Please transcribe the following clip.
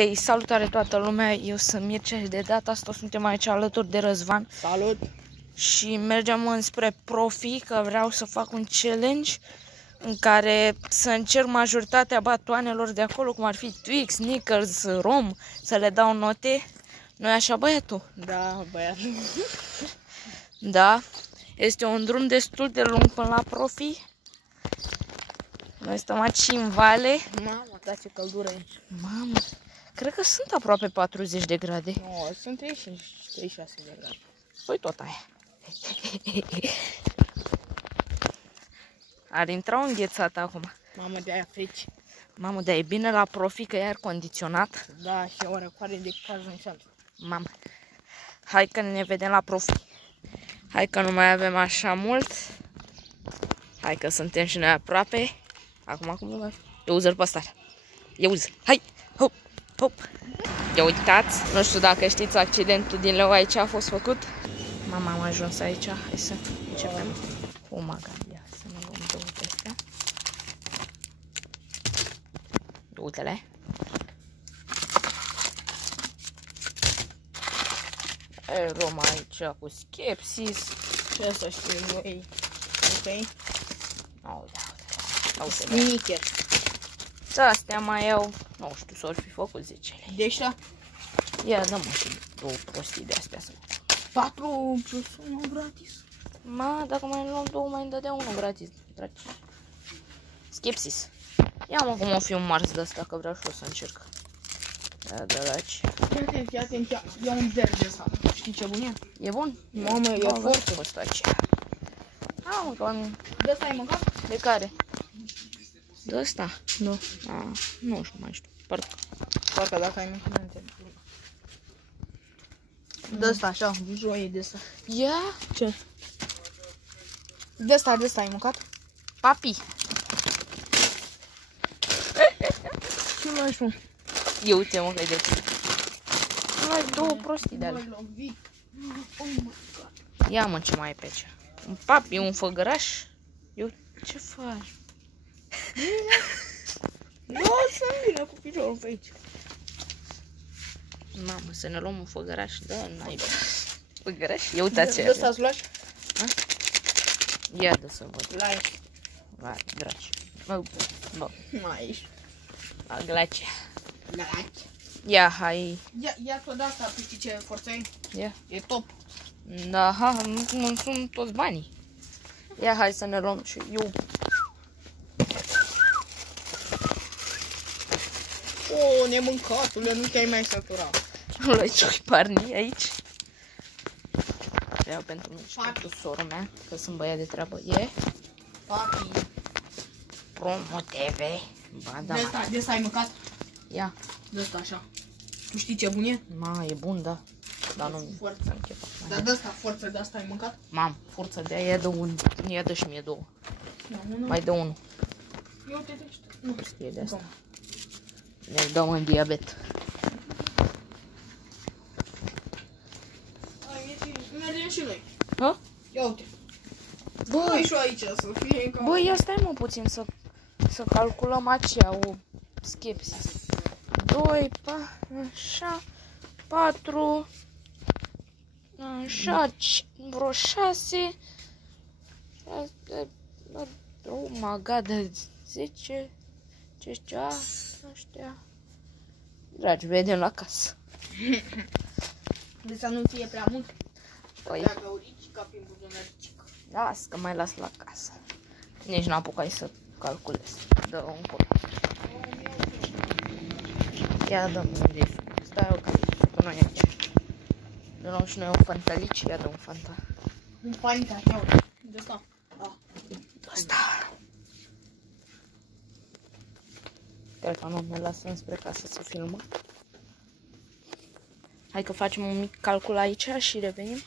Hei, salutare toată lumea, eu sunt Mircea și de data asta suntem aici alături de Răzvan. Salut! Și mergem înspre Profi, că vreau să fac un challenge în care să încerc majoritatea batoanelor de acolo, cum ar fi Twix, Snickers, Rom, să le dau note. Nu-i așa, băiatul? Da, băiatul. Da, este un drum destul de lung până la Profi. Noi stăm aici în vale. Mamă, da, ce căldură e. Mamă, cred că sunt aproape 40 de grade. Nu, sunt 36 de grade. Păi tot aia. Ar intra o înghețată acum. Mamă, de-aia frici. Mamă, dar e bine la Profi că e aer condiționat. Da, și o răcoare de caz în șanță. Mamă, hai că ne vedem la Profi. Hai că nu mai avem așa mult. Hai că suntem și noi aproape. Acum cum mai... Eu uză-l pe ăsta. Eu uză. Hai! Hop! Hop! Ia uitați, nu știu dacă știți, accidentul din Leu aici a fost făcut. Mama, am ajuns aici. Hai să începem. O magadia. Să ne luăm două de astea. Uite-le. Rom aici cu Skepsis. Ce să știu eu, ok? Uite-le. Snickers. Astea mai iau, nu știu, s-or fi făcut 10 lei. De ăștia? Ia, dă-mă și două prostii de astea să... 4 plus 1 gratis. Ma, dacă mai luăm două, mai îmi dădea unul gratis, dragi. Skepsis. Ia mă cum o fi un Mars de ăsta, că vreau și eu să încerc. Ia, dragi. Fii atent, ia un verde ăsta. Știi ce bun e? E bun? Mamă, e foarte. Ăsta aceea. Mă, că am... De ăsta ai mâncat? De care? De ăsta? Nu. Nu știu, mai știu. Parcă dacă ai mâncat, nu înțeleg. De ăsta, așa, joie de ăsta. Ia? Ce? De ăsta ai mâncat? Papi. Ce mai știu? Eu uite mă că-i de ce. Mai două prostii de alea. Ia mă ce mai e pe aici. Un papi, un făgăraș. Eu ce faci? Nu să-mi vină cu piciorul pe aici. Mamă, să ne luăm un făgăraș. Da, n-ai făgăraș? Ia uitați ce de ăsta îți lași? Ia de să văd. Lași. Vai, dragi. Bă. Mai ești. La glace. Lași. Ia, hai. Ia tot de asta, tu știi ce forță ai? Ia. E top. Da, ha, nu sunt toți banii. Ia, hai să ne luăm și eu. O, nemâncatule, nu te-ai mai săturat. Luai cioi parni aici. Iau pentru mine și pentru sora mea, că sunt băiat de treabă. E? Papi. Promo TV. Ba, da. De ăsta ai mâncat? Ia. De ăsta așa. Tu știi ce bun e? Ma, e bun, da. Dar nu forță. Dar de ăsta, forță de asta ai mâncat? Mam, forță de aia, dă un. Ia dă și mie două. Da, mai dă unul. Eu te dește. Nu știe de asta. Ne dau în diabet. Mergem și noi. Ha? Ia uite. Băi, și aici să fie ca... Băi, ia stai mă puțin să calculăm aceea o Skepsis. 2, așa, 4, așa, vreo 6, oh my god, 10, ce știa, ăștia. Dragi, vedem la casă. De să nu fie prea mult. Păi, Dacă aurici ca prin buzunăricic. las că mai las la casă. Nici n-apucai să calculez. Dă un col. Ia dă-mi unde e suc. Stai eu că nu e aici. Ne luăm și noi un fantalici. Ia dă un fanta. Un fanta, ia uite. De ăsta. Da. De ăsta. Cred că nu ne lasă spre casă să filmăm. Hai că facem un mic calcul aici și revenim.